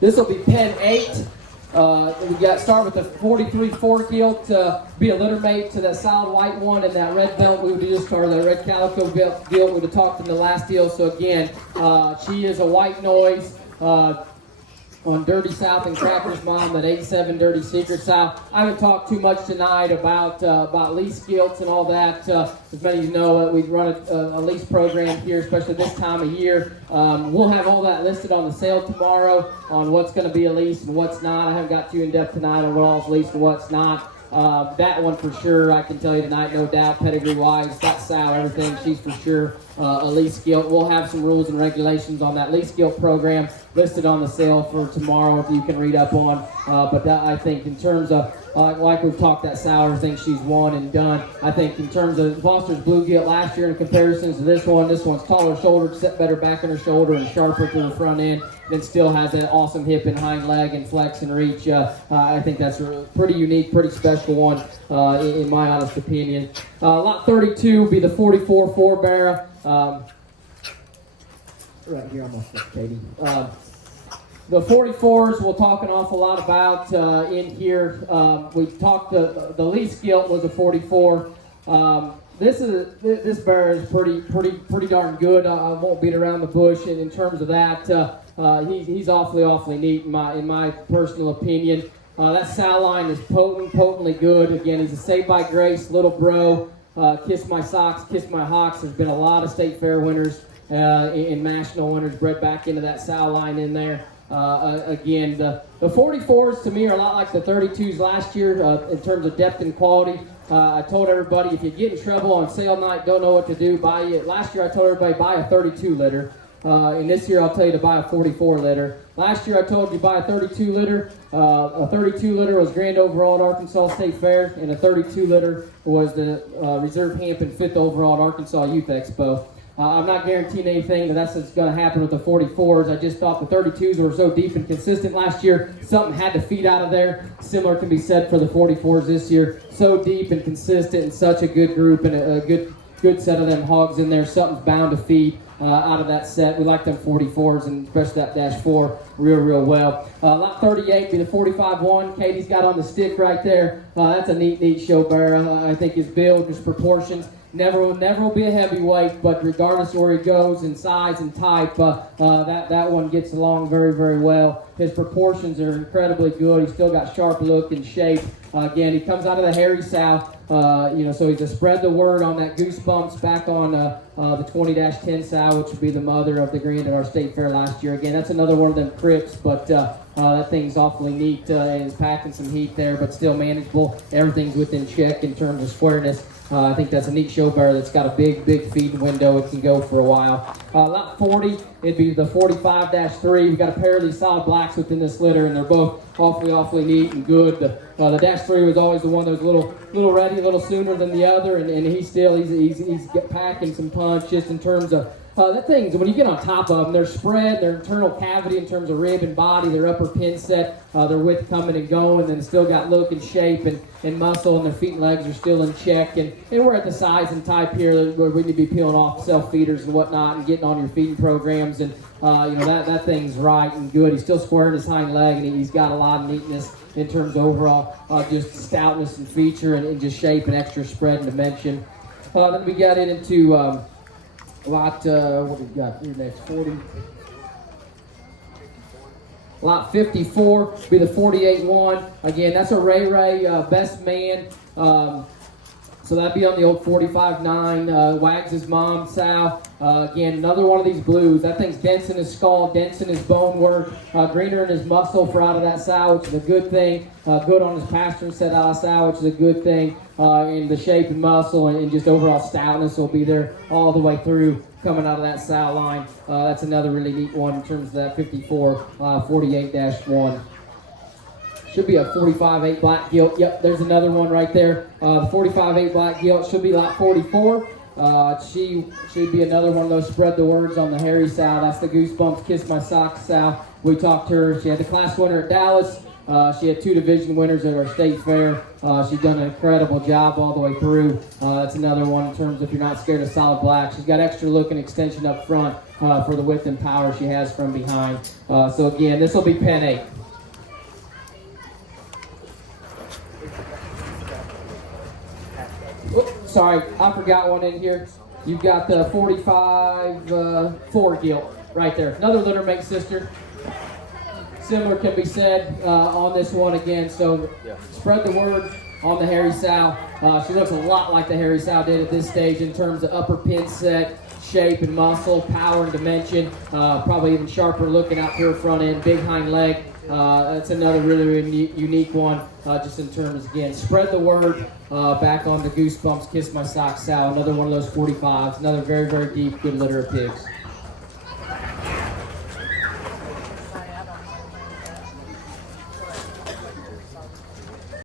This will be pen 8. We got start with the 43 4-gilt to be a litter mate to that solid white one, and that red belt we would just, or the red calico gilt we would have talked in the last deal. So again, she is a white noise. On Dirty South and Cracker's mom, that 87 Dirty Secret South. I haven't talked too much tonight about lease gilts and all that. As many of you know, we run a lease program here, especially this time of year. We'll have all that listed on the sale tomorrow on what's going to be a lease and what's not. I haven't got too in depth tonight on what all's leased and what's not. That one for sure, I can tell you tonight, no doubt, pedigree-wise, that sow, everything, she's for sure a lease gilt. We'll have some rules and regulations on that lease gilt program listed on the sale for tomorrow if you can read up on. But that, I think in terms of, like we've talked, that sow, everything she's won and done. I think in terms of Foster's blue gilt last year in comparison to this one's taller shouldered, set better back in her shoulder and sharper to the front end. Then still has an awesome hip and hind leg and flex and reach. I think that's a pretty unique, pretty special one in my honest opinion. Lot 32 will be the 44 4-barrel. Right here, almost, Katie. The 44s we'll talk an awful lot about in here. We talked the lease gilt was a 44. This bear is pretty darn good. I won't beat around the bush in terms of that. He's awfully neat in my personal opinion. That sow line is potently good. Again, he's a Saved by Grace little bro. Kiss my socks, kiss my hawks. There's been a lot of state fair winners and national winners bred back into that sow line in there. Again, the 44s to me are a lot like the 32s last year in terms of depth and quality. I told everybody if you get in trouble on sale night, don't know what to do, buy it. Last year I told everybody buy a 32 litter. And this year I'll tell you to buy a 44 litter. Last year I told you buy a 32 litter. A 32 litter was grand overall at Arkansas State Fair, and a 32 litter was the Reserve Hampton 5th overall at Arkansas Youth Expo. I'm not guaranteeing anything that's going to happen with the 44s. I just thought the 32s were so deep and consistent last year, something had to feed out of there. Similar can be said for the 44s this year. So deep and consistent and such a good group and a good set of them hogs in there. Something's bound to feed out of that set. We like them 44s and especially that dash 4 real well. Lot 38 be the 45-1. Katie's got on the stick right there. That's a neat show bear. I think his build, his proportions. Never will be a heavyweight, but regardless of where he goes in size and type, that one gets along very well. His proportions are incredibly good. He's still got sharp look and shape. Again, he comes out of the hairy sow, so he's to spread the word on that Goosebumps back on the 20-10 sow, which would be the mother of the green at our state fair last year. Again, that's another one of them crips, but that thing's awfully neat and is packing some heat there, but still manageable. Everything's within check in terms of squareness. I think that's a neat show bear that's got a big feeding window. It can go for a while. Lot 40, it'd be the 45-3. We've got a pair of these solid blacks within this litter, and they're both awfully neat and good. The dash 3 was always the one that was a little ready, a little sooner than the other, and he's packing some punch just in terms of that things, when you get on top of them, they're spread, their internal cavity in terms of rib and body, their upper pin set, their width coming and going, and still got look and shape and muscle, and their feet and legs are still in check. And we're at the size and type here where we need to be peeling off self-feeders and whatnot and getting on your feeding programs. And, that thing's right and good. He's still squaring his hind leg, and he's got a lot of neatness in terms of overall just stoutness and feature and just shape and extra spread and dimension. Then we got it into... Lot, what do we got here next? 40. Lot 54 be the 48-1. Again, that's a Ray best man. So that'd be on the old 45-9. Wags his mom, sow. Again, another one of these blues. That thing's dense in his skull, dense in his bone work, greener in his muscle for out of that sow, which is a good thing. Good on his pasture set out of sow, which is a good thing. In the shape and muscle and just overall stoutness will be there all the way through coming out of that sow line. That's another really neat one in terms of that 54 48-1. Should be a 45-8 black gilt. Yep, there's another one right there. The 45-8 black gilt should be lot 44. She should be another one of those spread the words on the hairy sow. That's the Goosebumps Kiss My Socks sow. We talked to her. She had the class winner at Dallas. She had 2 division winners at our state fair. She's done an incredible job all the way through. That's another one in terms of if you're not scared of solid black. She's got extra look and extension up front for the width and power she has from behind. So again, this will be pen 8. Oops, sorry, I forgot one in here. You've got the 45 4 gilt right there. Another litter mate sister. Similar can be said on this one again. So spread the word on the Harry Sow. She looks a lot like the Harry Sow did at this stage in terms of upper pin set, shape and muscle, power and dimension. Probably even sharper looking out to her front end, big hind leg. That's another really unique one, just in terms, again, spread the word back on the Goosebumps Kiss My Socks Sow. Another one of those 45s, another very, very deep, good litter of pigs.